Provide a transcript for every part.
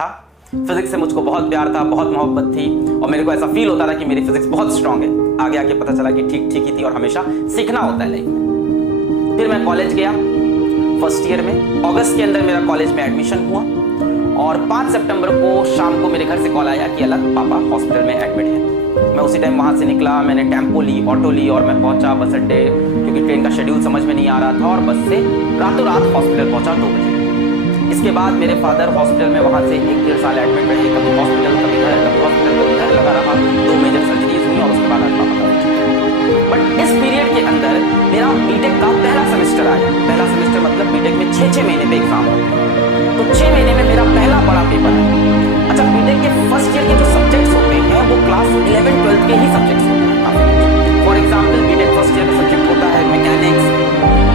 था। फिजिक्स से मुझको बहुत प्यार था, बहुत मोहब्बत थी और मेरे को ऐसा फील होता था कि मेरी फिजिक्स बहुत स्ट्रांग है। आगे आके पता चला कि ठीक ठीक ही थी और हमेशा सीखना होता है लाइफ में। फिर मैं कॉलेज गया फर्स्ट ईयर में। अगस्त के अंदर मेरा कॉलेज में एडमिशन हुआ और 5 सितंबर को शाम को मेरे घर से कॉल आया कि अलग पापा हॉस्पिटल में एडमिट है। मैं उसी टाइम वहाँ से निकला, मैंने टेम्पो ली, ऑटो ली और मैं पहुँचा बस अड्डे, क्योंकि ट्रेन का शेड्यूल समझ में नहीं आ रहा था और बस से रातों रात हॉस्पिटल पहुँचा 2 बजे। इसके बाद मेरे फादर हॉस्पिटल में वहाँ से 1-1.5 साल एडमिट रहे, कभी हॉस्पिटल कभी घर, कभी हॉस्पिटल कभी घर लगा रहा। 2 मेजर सर्जरीज हुई और उसके बाद आज पापा का। बट इस पीरियड के अंदर मेरा बीटेक का पहला सेमेस्टर आया। पहला सेमेस्टर मतलब बीटेक में 6 महीने पे एग्जाम होते हैं, तो 6 महीने में मेरा पहला बड़ा पेपर है। अच्छा, बीटेक के फर्स्ट ईयर के जो सब्जेक्ट्स होते हैं वो क्लास 11-12 के ही सब्जेक्ट्स होते हैं। For example BTech first year का सब्जेक्ट होता है मैकेनिक्स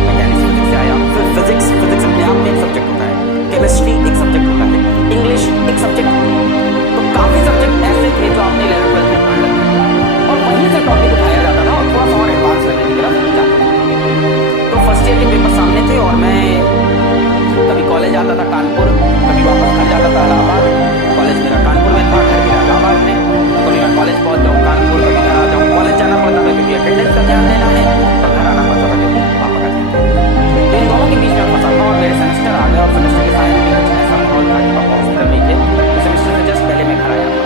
फिजिक्स से आया, फिर फिजिक्स अपने आप में एक सब्जेक्ट होता है, केमिस्ट्री एक सब्जेक्ट होता है, इंग्लिश एक सब्जेक्ट। तो काफी सब्जेक्ट ऐसे थे जो आपने 11-12 में पढ़ रखे और वहीं से टॉपिक उठाया जाता था और थोड़ा सा और एडवांस लेवल की तरफ जाता था। तो फर्स्ट ईयर के पेपर सामने थे और मैं कभी कॉलेज जाता था कानपुर, कभी वापस घर जाता था इलाहाबाद। कॉलेज मेरा कानपुर में था, घर मेरा इलाहाबाद में। तो कभी मैं कॉलेज पहुंच जाऊँ कानपुर, कभी घर आ जाऊँ। कॉलेज जाना पड़ता था क्योंकि अटेंडेंस का ध्यान देना है और घर आना पड़ता था क्योंकि पापा का ध्यान देना। तो इन दोनों के बीच में फंसा था और मेरे सेमेस्टर आ गया और सेमेस्टर के साथ भी कुछ ऐसा माहौल था कि पापा हॉस्पिटल में थे। तो सेमेस्टर से जस्ट पहले मैं घर आया था।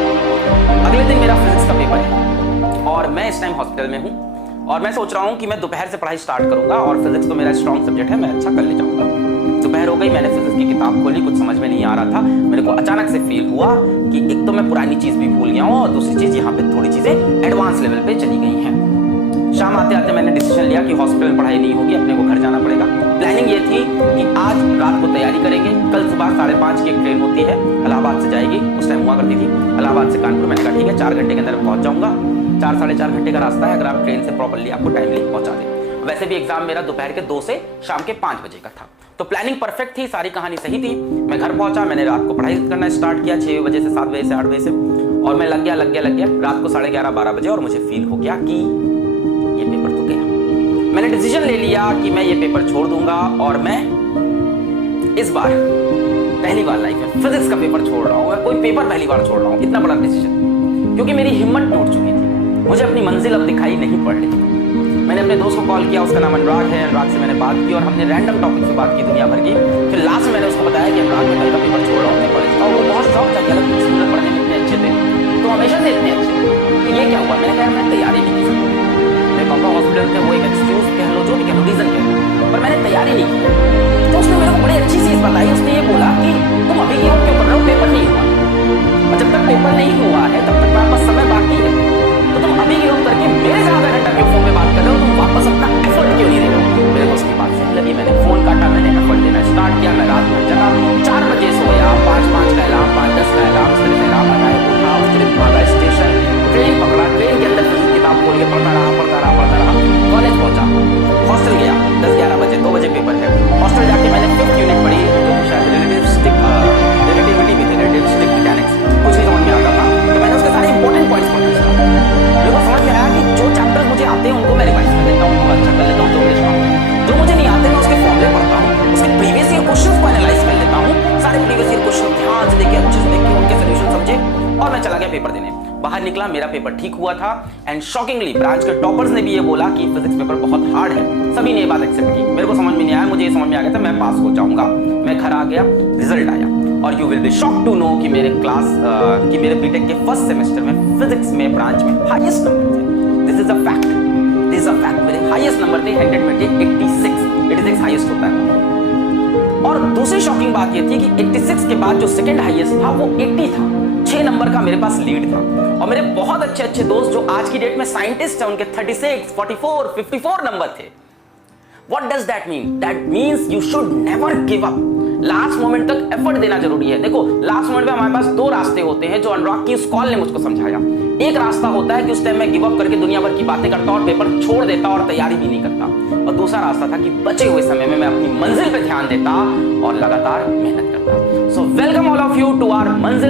अगले दिन मेरा फिजिक्स का पेपर है और मैं इस टाइम हॉस्पिटल में हूँ और मैं सोच रहा हूँ कि मैं दोपहर से पढ़ाई स्टार्ट करूंगा और फिजिक्स तो मेरा स्ट्रॉन्ग सब्जेक्ट है, मैं अच्छा कर ले जाऊंगा। दोपहर हो गई, मैंने फिजिक्स की किताब खोली, कुछ समझ में नहीं आ रहा था। मेरे को अचानक से फील हुआ कि एक तो मैं पुरानी चीज भी भूल गया हूँ और दूसरी चीज यहाँ पे थोड़ी चीजें एडवांस लेवल पे चली गई हैं। शाम आते आते मैंने डिसीजन लिया कि हॉस्पिटल में पढ़ाई नहीं होगी, अपने को घर जाना पड़ेगा। प्लानिंग ये थी कि आज रात को तैयारी करेंगे, कल सुबह 5:30 की एक ट्रेन होती है, इलाहाबाद से जाएगी, उस टाइम हुआ करती थी, इलाहाबाद से कानपुर। मैंने कहा ठीक है 4 घंटे के अंदर पहुंच जाऊंगा। 4-4.5 घंटे का रास्ता है अगर आप ट्रेन से प्रॉपर्ली आपको टाइमली पहुंचा दे। वैसे भी एग्जाम मेरा दोपहर के 2 से शाम के 5 बजे का था, तो प्लानिंग परफेक्ट थी, सारी कहानी सही थी। मैं घर पहुंचा, मैंने रात को पढ़ाई करना स्टार्ट किया 6 बजे से 7 बजे से 8 बजे से और मैं लग गया रात को 11:30-12 बजे और मुझे फील हो गया कि ये पेपर तो गया। मैंने डिसीजन ले लिया कि मैं ये पेपर छोड़ दूंगा और मैं इस बार पहली बार लाइफ में फिजिक्स का पेपर छोड़ रहा हूं। मैं कोई पेपर पहली बार छोड़ रहा हूं, इतना बड़ा डिसीजन, क्योंकि मेरी हिम्मत टूट चुकी थी, मुझे अपनी मंजिल अब दिखाई नहीं पड़ रही थी। मैंने अपने दोस्त को कॉल किया, उसका नाम अनुराग है। अनुराग से मैंने बात की और हमने रैंडम टॉपिक से बात की दुनिया भर की। फिर लास्ट में मैंने उसको बताया कि अनुराग मैं कल का पेपर छोड़ रहा हूँ कॉलेज का। वो बहुत शौक था कि अलग स्कूल में पढ़ने में इतने अच्छे थे, तो हमेशा से इतने अच्छे, तो ये क्या हुआ? मैंने कहा मैं तैयारी नहीं की। मेरे पापा हॉस्पिटल थे, वो एक एक्सक्यूज कह लो, जो भी कह लो, रीजन कह लो, पर मैंने तैयारी नहीं की। तो उसने मेरे को बड़ी अच्छी चीज बताई। उसने ये बोला कि तुम अभी गिव अप क्यों कर रहे हो, पेपर नहीं हुआ और जब तक पेपर नहीं हुआ है तब तक तुम्हारे पास समय बाकी है, तो तुम अभी गिव अप करके मेरे से आधा घंटा क्यों फोन पे बात कर रहे हो, तुम वापस अपना एफर्ट क्यों नहीं दे रहे हो। मेरे को उसकी बात सही लगी, मैंने फोन काटा, मैंने एफर्ट देना स्टार्ट किया। मैं रात भर जगा, 4 बजे सोया, 5:05 का अलार्म, 5:10 का अलार्म, इस तरह से अलार्म लगाया, उठा, उसके बाद भागा स्टेशन, ट्रेन पकड़ा, ट्रेन के अंदर किताब खोल के पढ़ता रहा। कॉलेज पहुंचा, हॉस्टल गया 10-11 बजे, 2 बजे पेपर है। हॉस्टल जाके मैंने 5th यूनिट पढ़ी, जो कि शायद रिलेटिविटी भी थी, रिलेटिविस्टिक मैकेनिक्स, कुछ नहीं समझ में आता था। तो मैंने उसके सारे इंपॉर्टेंट पॉइंट्स पढ़ना स्टार्ट किया। मेरे को समझ में आया कि जो चैप्टर्स मुझे आते हैं उनको मैं रिवाइज कर लेता हूँ, उनको अच्छा कर लेता हूँ, जो मेरे स्ट्रॉन्ग है। जो मुझे नहीं आते मैं उसके फॉर्मूले पढ़ता हूँ, उसके प्रीवियस ईयर क्वेश्चंस को एनालाइज कर लेता हूँ, सारे प्रीवियस ईयर क्वेश्चन ध्यान से देखे, अच्छे से देखे, उनके सॉल्यूशन समझे और मैं चला गया पेपर देने। बाहर निकला, मेरा पेपर ठीक हुआ था एंड शॉकिंगली ब्रांच के टॉपर्स ने भी ये बोला कि फिजिक्स पेपर बहुत हार्ड है। सभी ने ये बात एक्सेप्ट की। मेरे को समझ में नहीं आया, मुझे ये समझ में आ गया था मैं पास हो जाऊंगा। मैं घर आ गया, रिजल्ट आया और you will be shocked to know कि मेरे बीटेक के फर्स्ट सेमेस्टर में फिजिक्स में ब्रांच में हाईएस्ट नंबर थे। दिस इज अ फैक्ट, मेरे हाईएस्ट नंबर थे 100 में थे 86 हाईएस्ट होता है। और दूसरी शॉकिंग बात ये थी कि 86 के बाद जो सेकंड हाईएस्ट था वो 80 था। 6 नंबर का मेरे पास लीड था और मेरे बहुत अच्छे दोस्त जो आज की डेट में साइंटिस्ट हैं उनके 36, 44, 54 नंबर थे। What does that mean? That means you should never give up. Last moment तक एफर्ट देना जरूरी है। देखो लास्ट मोमेंट में हमारे पास 2 रास्ते होते हैं जो अनुराग की इस कॉल ने मुझको समझाया। एक रास्ता होता है कि उस टाइम मैं गिव अप करके दुनिया भर की बातें करता और पेपर छोड़ देता और तैयारी भी नहीं करता, और दूसरा रास्ता था कि बचे हुए समय में मैं अपनी मंजिल पे ध्यान देता और लगातार मेहनत करता। So welcome all of you to our मंजिल।